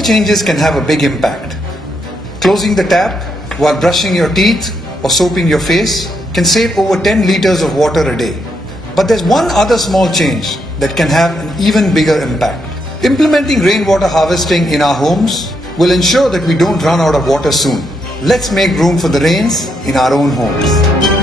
Small changes can have a big impact. Closing the tap while brushing your teeth or soaping your face can save over 10 liters of water a day. But there's one other small change that can have an even bigger impact. Implementing rainwater harvesting in our homes will ensure that we don't run out of water soon. Let's make room for the rains in our own homes.